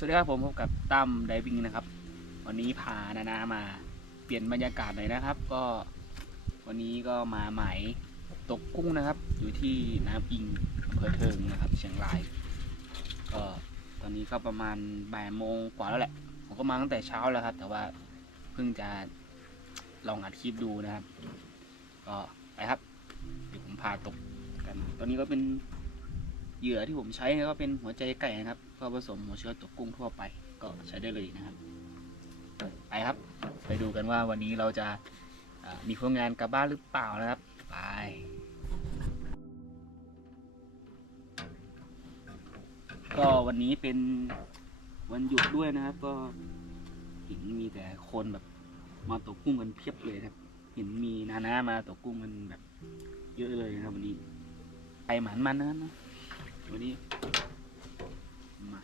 สวัสดีครับผมพบกับตั้มไดวิ่งนะครับ วันนี้พานานามาเปลี่ยนบรรยากาศหน่อยนะครับ ก็วันนี้ก็มาหมายตกกุ้งนะครับ อยู่ที่น้ำอิงอำเภอเทิงนะครับ เชียงรายก็ตอนนี้ก็ประมาณบ่ายโมงกว่าแล้วแหละ ผมก็มาตั้งแต่เช้าแล้วครับ แต่ว่าเพิ่งจะลองอัดคลิปดูนะครับ ก็ไปครับเดี๋ยวผมพาตกกัน ตอนนี้ก็เป็น เหยื่อที่ผมใช้ก็เป็นหัวใจไก่นะครับ ก็ผสมหัวเชื้อตกกุ้งทั่วไป ก็ใช้ได้เลยนะครับ ไปครับ ไปดูกันว่าวันนี้เราจะามีผลงานกลับบ้านหรือเปล่านะครับ ไปก็วันนี้เป็นวันหยุดด้วยนะครับ ก็เห็นมีแต่คนแบบมาตกกุ้งกันเพียบเลยครับ เห็นมีนานามาตกกุ้งกันแบบ เยอะเลยนะครับวันนี้ไปหมันมันนะครับ วันนี้มา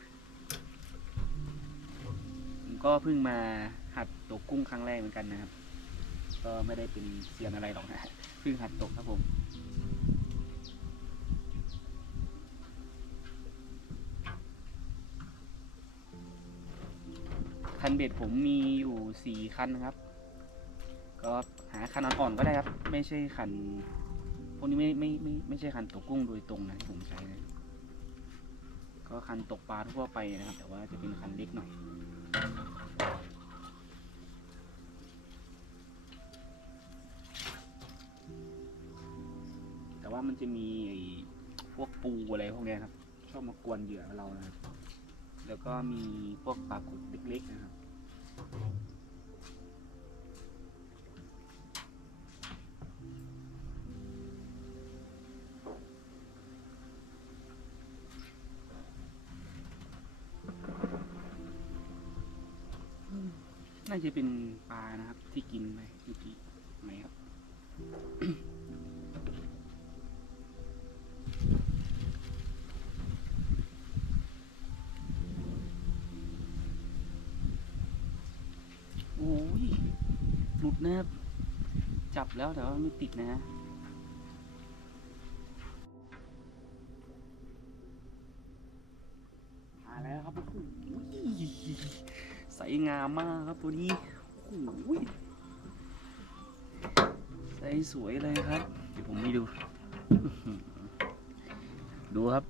ผมก็เพิ่งมาหัดตกกุ้งครั้งแรกเหมือนกันนะครับ ก็ไม่ได้เป็นเซียนอะไรหรอกนะเพิ่งหัดตกครับผมคันเบ็ดผมมีอยู่สี่คันนะครับ ก็หาคันอ่อนๆก็ได้ครับ ไม่ใช่คันพวกนี้ไม่ไม่ไม่ไม่ใช่คันตกกุ้งโดยตรงนะที่ผมใช้นะ ก็คันตกปลาทั่วไปนะครับ แต่ว่าจะเป็นคันเล็กหน่อยแต่ว่ามันจะมีพวกปูอะไรพวกนี้ครับ ชอบมากวนเหยื่อเรานะครับ แล้วก็มีพวกปลากุดเล็กๆนะครับ น่เป็นปลานะครับ ที่กินไปเมื่อกี้ไหมครับโอ้ยหลุดนะครับ จับแล้วแต่ว่าไม่ติดนะามมากครับตัวนี้โอ้โหใสสวยเลยครับ เดี๋ยวผมให้ดู ดูครับ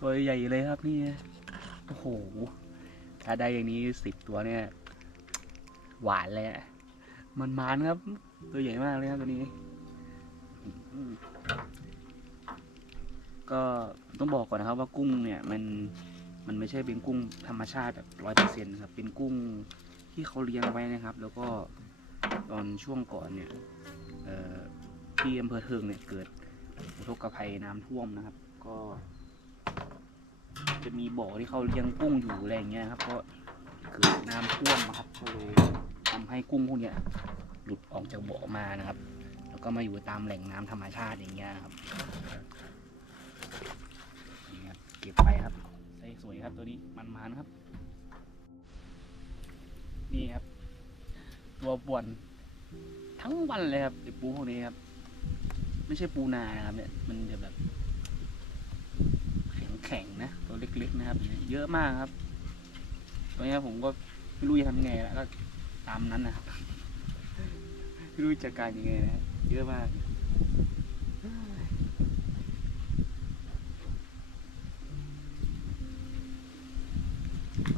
ตัวใหญ่เลยครับนี่โอ้โห ถ้าได้อย่างนี้สิบตัวเนี่ย หวานเลยอะมันมานครับ ตัวใหญ่มากเลยครับตัวนี้ ก็ต้องบอกก่อนนะครับว่ากุ้งเนี่ยมัน มันไม่ใช่เป็นกุ้งธรรมชาติแบบร้อยเปอร์เซ็นต์ครับ เป็นกุ้งที่เขาเลี้ยงไว้นะครับ แล้วก็ตอนช่วงก่อนเนี่ยที่อำเภอเทิงเนี่ยเกิดอุทกภัยน้ำท่วมนะครับ ก็ จะมีบ่อที่เขาเลี้ยงกุ้งอยู่อะไรอย่างเงี้ยครับ ก็เกิดน้ำท่วมนะครับก็เลยทำให้กุ้งพวกเนี้ยหลุดออกจากบ่อมานะครับ แล้วก็มาอยู่ตามแหล่งน้ำธรรมชาติอย่างเงี้ยครับเก็บไปครับ วยครับตัวนี้มันมานครับ นี่ครับ ตัวป่วนทั้งวันเลยครับไอ้ปูพวกนี้ครับ ไม่ใช่ปูนานะครับเนี่ยมันจะแบบ แข็งๆนะตัวเล็กๆนะครับ เยอะมากครับตอนนี้ผมก็ไม่รู้จะทำยังไงแล้วก็ตามนั้นนะครับไม่รู้จะจัดการยังไงนะเยอะมาก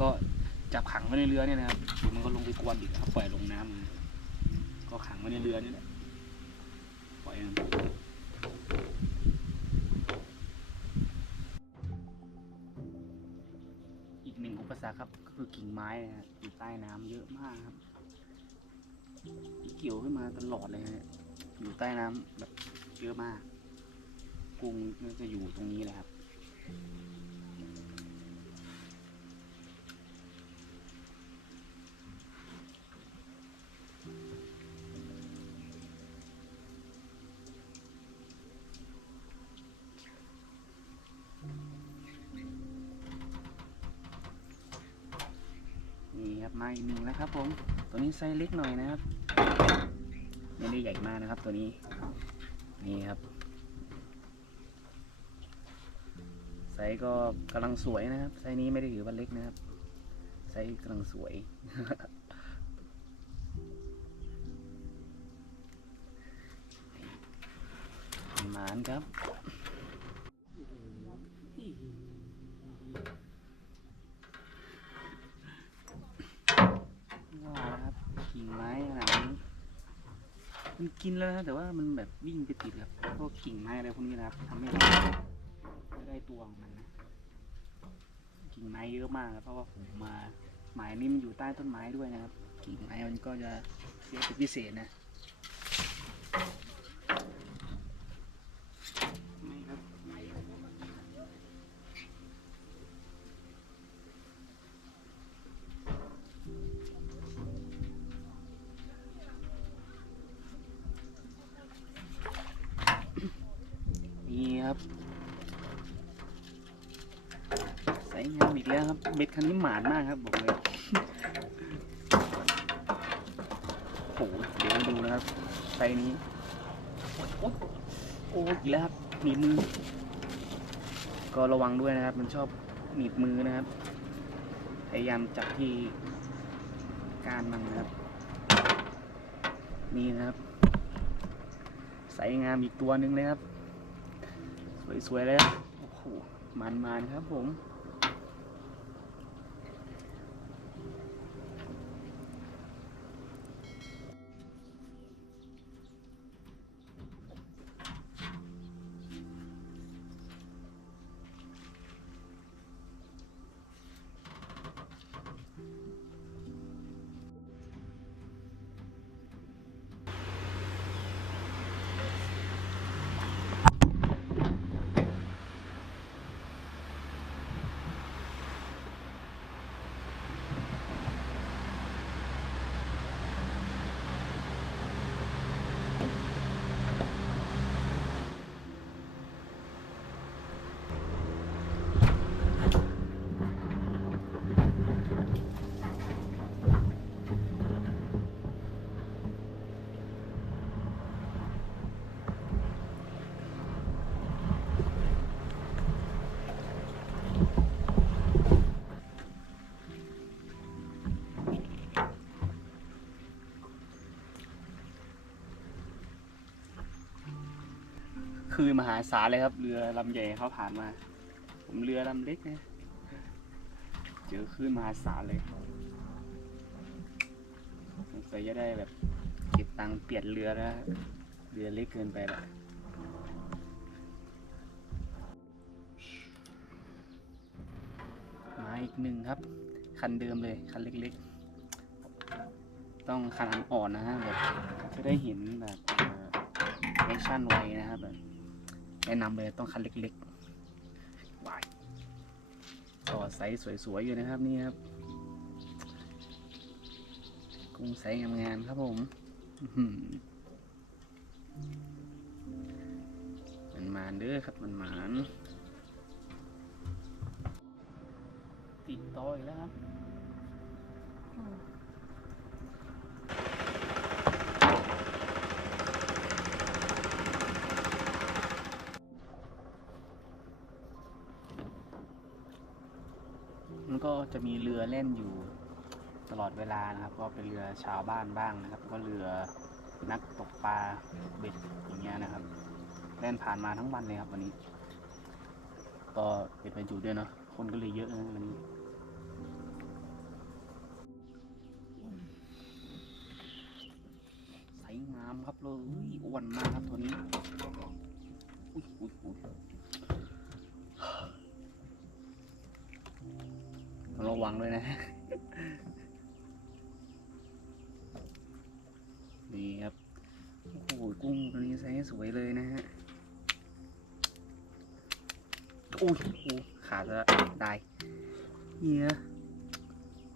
ก็จับขังไว้ในเรือเนี่ยนะครับเดี๋ยวมันก็ลงไปกวนอีกครับปล่อยลงน้ำมันก็ขังไว้ในเรือนี่แหละปล่อยมันอีกหนึ่งอุปสรรคครับก็คือกิ่งไม้นะฮะอยู่ใต้น้ำเยอะมากครับเกี่ยวขึ้นมาตลอดเลยนะอยู่ใต้น้ำแบบเยอะมากกุ้งก็จะอยู่ตรงนี้แหละครับ มาอีกหนึ่งแล้วครับผม ตัวนี้ไซส์เล็กหน่อยนะครับ ไม่ได้ใหญ่มากนะครับตัวนี้ นี่ครับ ไซส์ก็กำลังสวยนะครับ ไซส์นี้ไม่ได้ถือว่าเล็กนะครับ ไซส์กำลังสวยหมานครับ ว่าแล้วครับกิ่งไม้ขนาดนี้ มันกินแล้วนะแต่ว่ามันแบบวิ่งไปติดแบบพวกกิ่งไม้อะไรพวกนี้นะครับทำให้เราไม่ได้ตัวของมันนะกิ่งไม้เยอะมากนะเพราะว่าผมมาหมายนี้มันอยู่ใต้ต้นไม้ด้วยนะครับ กิ่งไม้มันก็จะเยอะเป็นพิเศษนะไม่ครับไม้นี่ครับใส่งาม อีกแล้วครับเบ็ดคันนี้หมานมากครับบอกเลยโอ้โหเดี๋ยวดูนะครับไซนี้ โอ้โอ้ยโอ้ยอีกแล้วครับหนีบมือ ก็ระวังด้วยนะครับ มันชอบหนีบมือนะครับ พยายามจับที่การมันนะครับ นี่นะครับไซส์งามอีกตัวหนึ่งเลยครับ สวยๆเลยครับโอ้โหมันๆครับผม คือมหาศาลเลยครับ เรือลำใหญ่เขาผ่านมา ผมเรือลำเล็กนะเจอคลื่นมหาศาลเลยสงสัยจะได้แบบเก็บตังค์เปลี่ยนเรือแล้วเรือเล็กเกินไปและมาอีกหนึ่งครับ คันเดิมเลย คันเล็กๆ ต้องคันอ่อนนะฮะแบบจะได้เห็นแบบแอคชั่นไวนะครับแบบ แนะนำเลยต้องคันเล็กๆวายต่อไซส์สวยๆอยู่นะครับนี่ครับ กุ้งไซส์งามๆครับผมมันมานเด้อครับมันมานติดต่ออีกแล้วครับ ก็จะมีเรือเล่นอยู่ตลอดเวลานะครับ ก็เป็นเรือชาวบ้านบ้างนะครับ ก็เรือนักตกปลาเบ็ดอย่างเงี้ยนะครับเล่นผ่านมาทั้งวันเลยครับวันนี้ ก็เป็นวันหยุดด้วยเนาะคนก็เลยเยอะนะวันนี้ใสงามครับเลยอ้วนมากครับตัวนี้อุ้ยอุ้ยอุ้ย วังด้วยนะ นี่ครับ โอ้โหกุ้งตัวนี้ไซส์สวยเลยนะฮะโอ้ยโอ้ขาดแล้วได้เนี่ย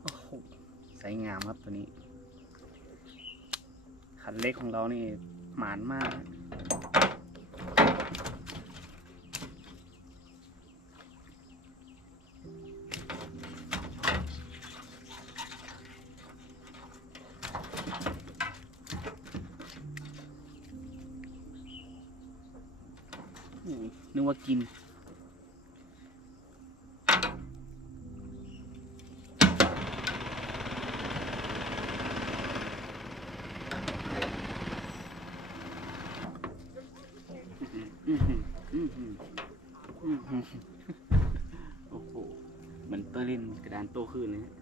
โอ้โหไซส์งามครับตัวนี้คันเล็กของเรานี่หมานมาก นึกว่ากิน โอ้โห เหมือนเตอร์ลินกระดานโตขึ้นนะฮะ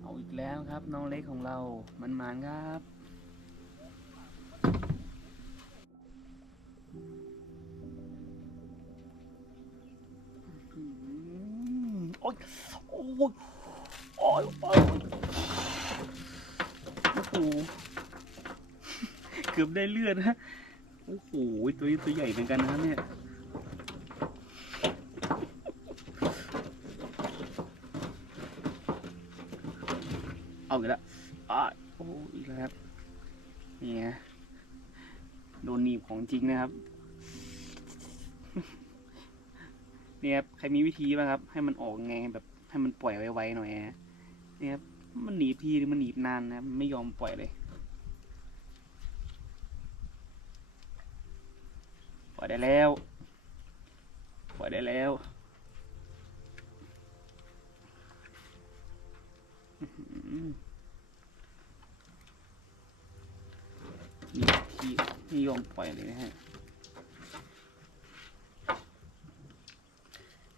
เอาอีกแล้วครับ น้องเล็กของเรามันมานครับ อ๊ยโอ๊ยโอ๊ยโอ้โหเกือบได้เลือดนะโอ้โหตัวนี้ตัวใหญ่เหมือนกันนะเนี่ยเอาอีกแล้วอ่าโอ้อีกแล้วครับนี่ฮะโดนหนีบของจริงนะครับเนี่ยครับใครมีวิธีบ้างครับ ให้มันออกไงแบบ ให้มันปล่อยไวๆหน่อยฮะเนี่ครับมันหนีบทีหรือมันหนีบนานนะครับไม่ยอมปล่อยเลย ปล่อยได้แล้ว ปล่อยได้แล้วหนี่ที่ไม่ยอมปล่อยเลยนะฮะ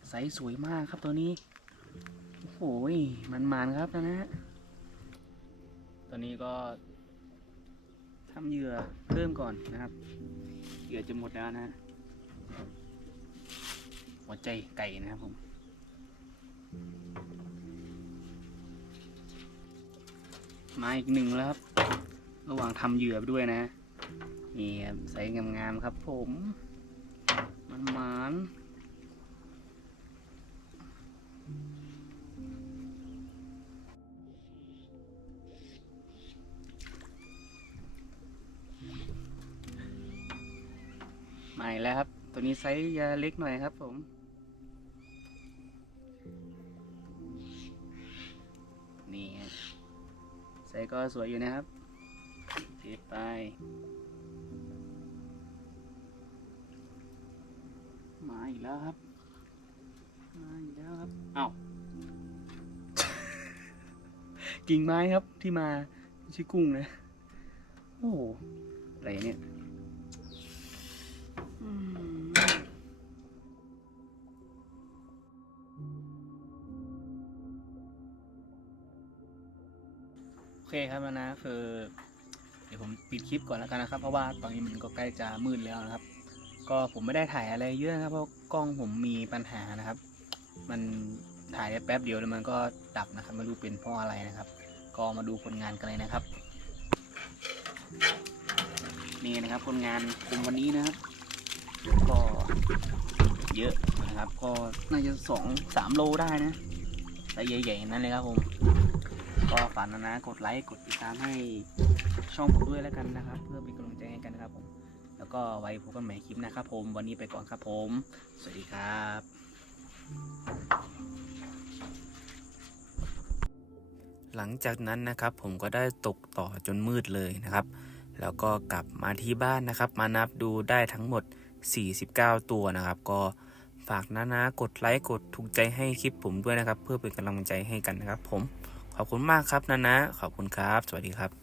ไซส์สวยมากครับตัวนี้ โอ้ยมันมันครับนะฮะตอนนี้ก็ทำเหยื่อเพิ่มก่อนนะครับ เหยื่อจะหมดแล้วนะฮะหัวใจไก่นะครับผมมาอีกหนึ่งแล้วครับ ระหว่างทำเหยื่อไปด้วยนะนี่ครับใส่งามๆครับผม มันมาน มาอีกแล้วครับ ตัวนี้ไซส์ยาเล็กหน่อยครับผม นี่ฮะไซส์ก็สวยอยู่นะครับเทไปมาอีกแล้วครับ มาอีกแล้วครับ เอ้ากิ่งไม้ครับที่มาชื่อกุ้งนะ โอ้โห อะไรเนี่ย เคครับนะนะคือ เดี๋ยวผมปิดคลิปก่อนแล้วกันนะครับ เพราะว่าตอนนี้มันก็ใกล้จะมืดแล้วนะครับ ก็ผมไม่ได้ถ่ายอะไรเยอะนะครับเพราะกล้องผมมีปัญหานะครับ มันถ่ายได้แป๊บเดียวแล้วมันก็ดับนะครับไม่รู้เป็นเพราะอะไรนะครับ ก็มาดูผลงานกันเลยนะครับ นี่นะครับผลงานผมวันนี้นะครับ ก็เยอะนะครับ ก็น่าจะสองสามโลได้นะแต่ใหญ่ๆนั่นเลยครับผม ก็ฝากนะนะกดไลค์กดติดตามให้ช่องผมด้วยแล้วกันนะครับ เพื่อเป็นกำลังใจให้กันนะครับผมแล้วก็ไว้พบกันใหม่คลิปนะครับผมวันนี้ไปก่อนครับผม สวัสดีครับหลังจากนั้นนะครับผมก็ได้ตกต่อจนมืดเลยนะครับ แล้วก็กลับมาที่บ้านนะครับ มานับดูได้ทั้งหมด 49 ตัวนะครับ ก็ฝากนะนะกดไลค์กดถูกใจให้คลิปผมด้วยนะครับ เพื่อเป็นกำลังใจให้กันนะครับผม ขอบคุณมากครับนะนะ ขอบคุณครับ สวัสดีครับ